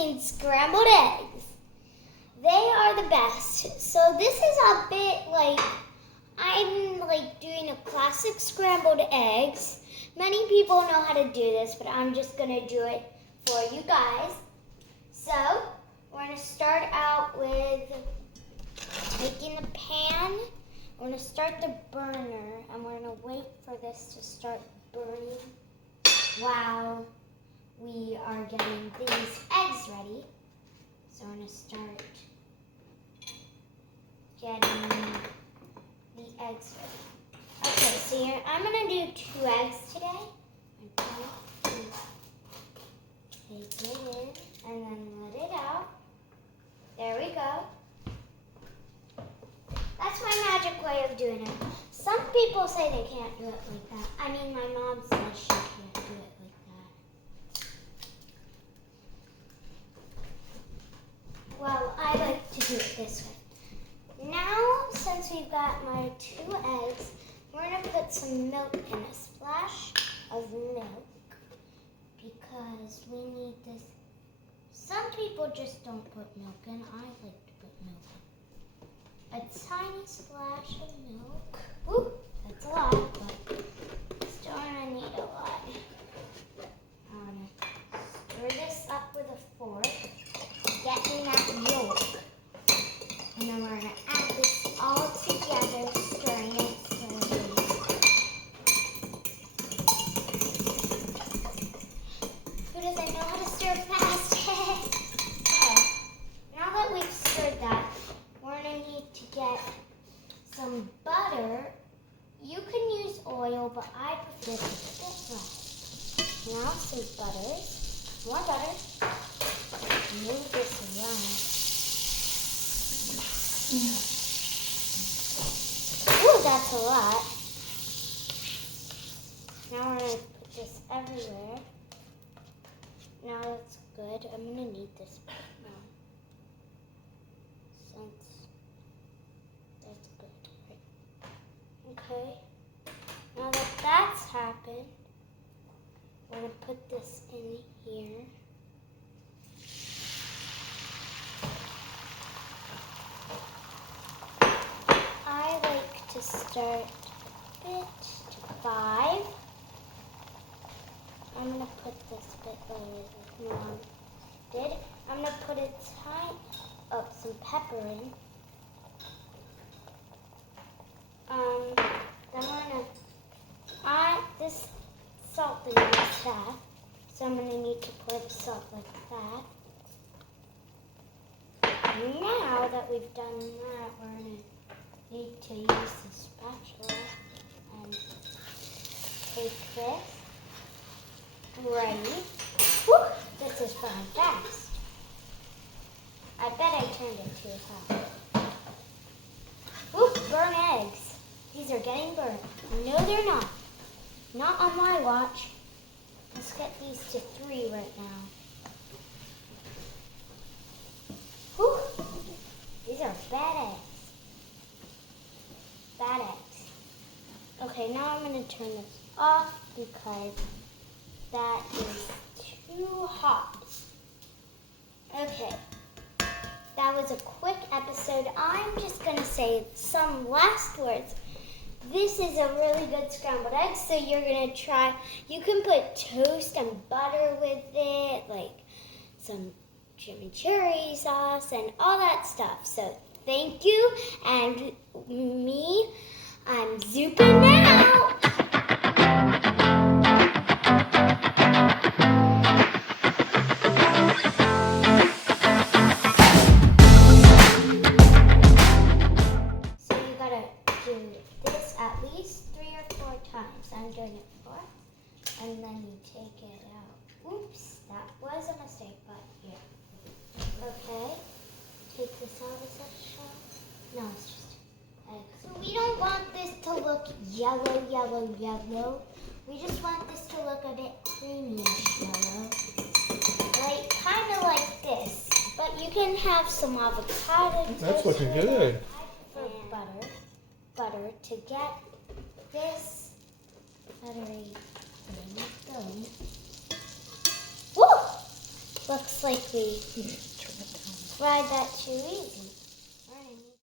making scrambled eggs. They are the best. So this is a bit like, I'm like doing a classic scrambled eggs. Many people know how to do this, but I'm just gonna do it for you guys. So we're gonna start out with taking the pan. We're gonna start the burner, and we're gonna wait for this to start burning while we are getting these eggs ready. So we're gonna start getting the eggs ready. Okay, so I'm gonna do 2 eggs today. Take it in and then let it out. There we go. That's my magic way of doing it. Some people say they can't do it like that. I mean, my mom says she can't do it like that. Well, I like to do it this way. Now, since we've got my 2 eggs, we're going to put some milk in, a splash of milk, because we need this. Some people just don't put milk in. I like to put milk in. A tiny splash of milk. Woo, that's a lot, but still gonna need a lot. I'm gonna stir this up with a fork, getting that yolk. And then we're gonna add this all together, stirring it slowly. Who doesn't know how to stir fast? Okay, now that we've stirred that, we're going to need to get some butter. You can use oil, but I prefer a bit less. Now some butter. More butter. Move this around. Ooh, that's a lot. Now we're going to put this everywhere. Now that's good. I'm going to need this now. That's good, right? Okay, now that that's happened, we're going to put this in here. I like to start a bit to 5. I'm going to put this bit later, like Mom did. I'm going to put a tiny, some pepper in. Then we're gonna, this salt didn't mix that, so I'm gonna need to pour the salt like that. Now that we've done that, we're gonna need to use the spatula and take this. Ready? Woo! This is going fast. I bet I turned it too high. Whoop, burn eggs. These are getting burned. No, they're not. Not on my watch. Let's get these to 3 right now. Whew. These are bad eggs. Bad eggs. Okay, now I'm going to turn this off because that is too hot. Okay. That was a quick episode. I'm just going to say some last words. This is a really good scrambled egg, so you're going to try. You can put toast and butter with it, like some chimichurri sauce and all that stuff. So thank you, and I'm zooping out. At least 3 or 4 times. I'm doing it 4. And then you take it out. Oops, that was a mistake, but yeah. Okay. Take this out. Is that shell? No, it's just egg. So we don't want this to look yellow, yellow, yellow. We just want this to look a bit creamy-ish yellow. Like, kind of like this. But you can have some avocado. That's looking good. I prefer butter to get this buttery thing going. Woo! Looks like we fried that too easy.